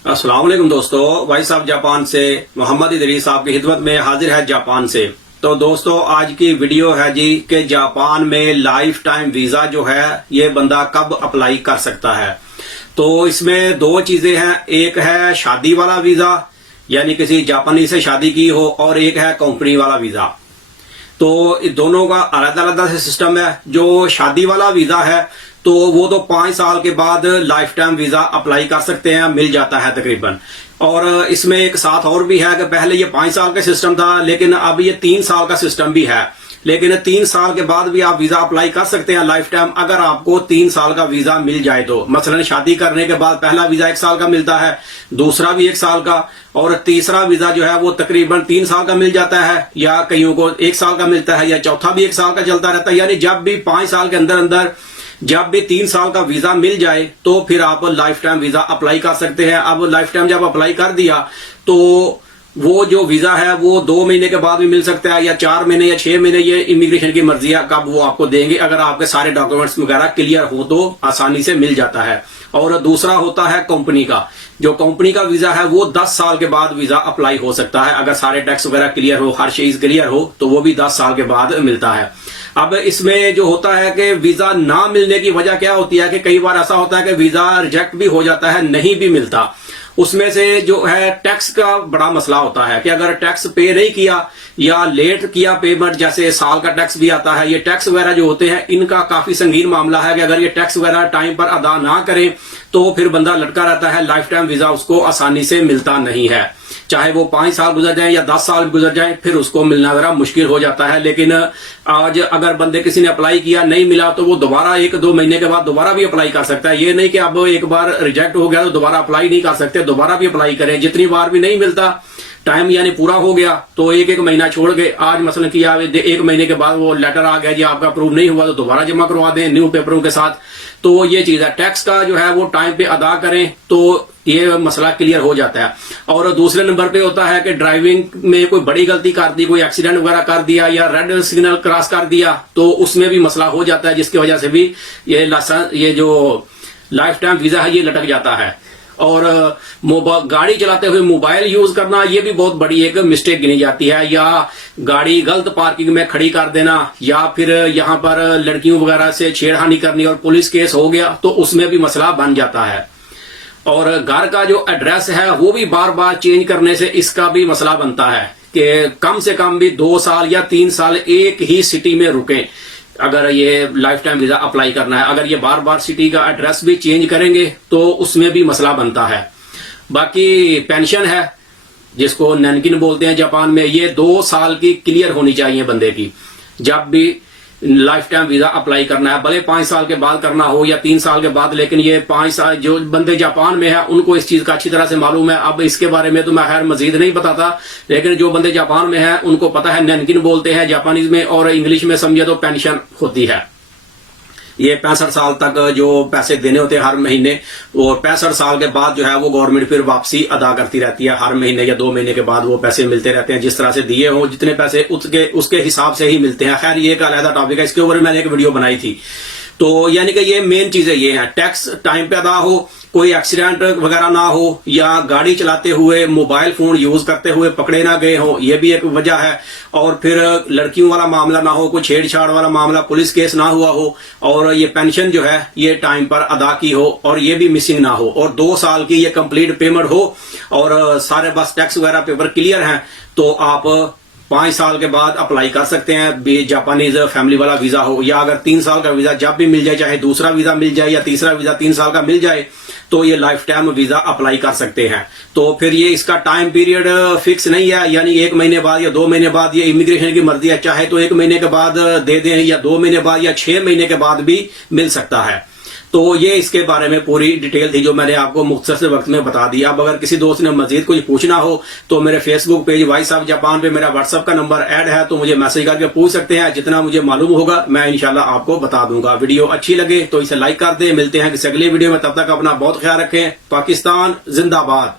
अस्सलाम वालेकुम दोस्तों, भाई साहब जापान से मोहम्मद इदरीस आपकी खिदमत में हाजिर है जापान से। तो दोस्तों आज की वीडियो है जी कि जापान में लाइफ टाइम वीजा जो है ये बंदा कब अप्लाई कर सकता है। तो इसमें दो चीजें हैं, एक है शादी वाला वीजा यानी किसी जापानी से शादी की हो, और एक है कंपनी वाला वीजा। तो दोनों का अलग अलग से सिस्टम है। जो शादी वाला वीजा है तो वो तो 5 साल के बाद लाइफ टाइम वीजा अप्लाई कर सकते हैं, मिल जाता है तकरीबन। और इसमें एक साथ और भी है कि पहले ये 5 साल का सिस्टम था, लेकिन अब ये 3 साल का सिस्टम भी है। लेकिन 3 साल के बाद भी आप वीजा अप्लाई कर सकते हैं लाइफ टाइम, अगर आपको 3 साल का वीजा मिल जाए तो। मसलन शादी करने के बाद पहला वीजा 1 साल का मिलता है, दूसरा भी 1 साल का, और तीसरा वीजा जो है वो तकरीबन 3 साल का मिल जाता है, या कईयों को 1 साल का मिलता है, या चौथा भी 1 साल का चलता रहता है। यानी जब भी 5 साल के अंदर अंदर जब भी 3 साल का वीजा मिल जाए तो फिर आप लाइफ टाइम वीजा अप्लाई कर सकते हैं। अब लाइफ टाइम जब अप्लाई कर दिया तो वो जो वीजा है वो 2 महीने के बाद भी मिल सकता है, या 4 महीने या 6 महीने, ये इमिग्रेशन की मर्जी है कब वो आपको देंगे। अगर आपके सारे डॉक्यूमेंट्स वगैरह क्लियर हो तो आसानी से मिल जाता है। और दूसरा होता है कंपनी का। जो कंपनी का वीजा है वो 10 साल के बाद वीजा अप्लाई हो सकता है, अगर सारे टैक्स वगैरह क्लियर हो, हर चीज क्लियर हो, तो वो भी 10 साल के बाद मिलता है। अब इसमें जो होता है कि वीजा ना मिलने की वजह क्या होती है कि कई बार ऐसा होता है कि वीजा रिजेक्ट भी हो जाता है, नहीं भी मिलता। उसमें से जो है टैक्स का बड़ा मसला होता है कि अगर टैक्स पे नहीं किया या लेट किया पेमेंट, जैसे साल का टैक्स भी आता है, ये टैक्स वगैरह जो होते हैं इनका काफी संगीन मामला है कि अगर ये टैक्स वगैरह टाइम पर अदा ना करें तो फिर बंदा लटका रहता है, लाइफ टाइम वीजा उसको आसानी से मिलता नहीं है। चाहे वो 5 साल गुजर जाए या 10 साल गुजर जाए, फिर उसको मिलना जरा मुश्किल हो जाता है। लेकिन आज अगर बंदे किसी ने अप्लाई किया नहीं मिला तो वो दोबारा 1-2 महीने के बाद दोबारा भी अप्लाई कर सकता है। ये नहीं कि अब एक बार रिजेक्ट हो गया तो दोबारा अप्लाई नहीं कर सकते, दोबारा भी अप्लाई करें। जितनी बार भी नहीं मिलता, टाइम यानी पूरा हो गया तो एक महीना छोड़ के, आज मसलन किया 1 महीने के बाद वो लेटर आ गया जी आपका अप्रूव नहीं हुआ, तो दोबारा जमा करवा दें न्यू पेपरों के साथ। तो ये चीज है, टैक्स का जो है वो टाइम पे अदा करें तो ये मसला क्लियर हो जाता है। और दूसरे नंबर पे होता है कि ड्राइविंग में कोई बड़ी गलती कर दी, कोई एक्सीडेंट वगैरह कर दिया या रेड सिग्नल क्रॉस कर दिया, तो उसमें भी मसला हो जाता है, जिसकी वजह से भी ये जो लाइफ टाइम वीजा है ये लटक जाता है। और गाड़ी चलाते हुए मोबाइल यूज करना, ये भी बहुत बड़ी एक मिस्टेक गिनी जाती है। या गाड़ी गलत पार्किंग में खड़ी कर देना, या फिर यहाँ पर लड़कियों वगैरह से छेड़खानी करनी और पुलिस केस हो गया तो उसमें भी मसला बन जाता है। और घर का जो एड्रेस है वो भी बार बार चेंज करने से इसका भी मसला बनता है कि कम से कम भी 2 साल या 3 साल एक ही सिटी में रुकें अगर ये लाइफ टाइम वीजा अप्लाई करना है। अगर ये बार बार सिटी का एड्रेस भी चेंज करेंगे तो उसमें भी मसला बनता है। बाकी पेंशन है जिसको नैनकिन बोलते हैं जापान में, ये 2 साल की क्लियर होनी चाहिए बंदे की जब भी लाइफ टाइम वीजा अप्लाई करना है, भले 5 साल के बाद करना हो या 3 साल के बाद। लेकिन ये 5 साल जो बंदे जापान में है उनको इस चीज का अच्छी तरह से मालूम है। अब इसके बारे में तो मैं खैर मजीद नहीं बताता, लेकिन जो बंदे जापान में है उनको पता है। नैनकिन बोलते हैं जापानीज में, और इंग्लिश में समझे तो पेंशन होती है। ये 65 साल तक जो पैसे देने होते हैं हर महीने, और 65 साल के बाद जो है वो गवर्नमेंट फिर वापसी अदा करती रहती है। हर महीने या 2 महीने के बाद वो पैसे मिलते रहते हैं, जिस तरह से दिए हों जितने पैसे उसके हिसाब से ही मिलते हैं। खैर ये एक अलग टॉपिक है, इसके ऊपर मैंने एक वीडियो बनाई थी। तो यानी कि ये मेन चीजें ये हैं, टैक्स टाइम पे अदा हो, कोई एक्सीडेंट वगैरह ना हो, या गाड़ी चलाते हुए मोबाइल फोन यूज करते हुए पकड़े ना गए हो, ये भी एक वजह है। और फिर लड़कियों वाला मामला ना हो, कोई छेड़छाड़ वाला मामला, पुलिस केस ना हुआ हो, और ये पेंशन जो है ये टाइम पर अदा की हो, और ये भी मिसिंग ना हो, और 2 साल की ये कंप्लीट पेमेंट हो, और सारे बस टैक्स वगैरह पेपर क्लियर हैं, तो आप 5 साल के बाद अप्लाई कर सकते हैं जापानीज फैमिली वाला वीजा हो। या अगर 3 साल का वीजा जब भी मिल जाए, चाहे दूसरा वीजा मिल जाए या तीसरा वीजा 3 साल का मिल जाए, तो ये लाइफ टाइम वीजा अप्लाई कर सकते हैं। तो फिर ये इसका टाइम पीरियड फिक्स नहीं है, यानी 1 महीने बाद या 2 महीने बाद, ये इमिग्रेशन की मर्जी है। चाहे तो 1 महीने के बाद दे दें, या 2 महीने बाद, या 6 महीने के बाद भी मिल सकता है। तो ये इसके बारे में पूरी डिटेल थी जो मैंने आपको मुख्तसर वक्त में बता दिया। अब अगर किसी दोस्त ने मजीद कुछ पूछना हो तो मेरे Facebook page voice of Japan पे मेरा व्हाट्सएप का नंबर ऐड है, तो मुझे मैसेज करके पूछ सकते हैं। जितना मुझे मालूम होगा मैं इंशाल्लाह आपको बता दूंगा। वीडियो अच्छी लगे तो इसे लाइक कर दें। मिलते हैं किसी अगले वीडियो में, तब तक अपना बहुत ख्याल रखें। पाकिस्तान जिंदाबाद।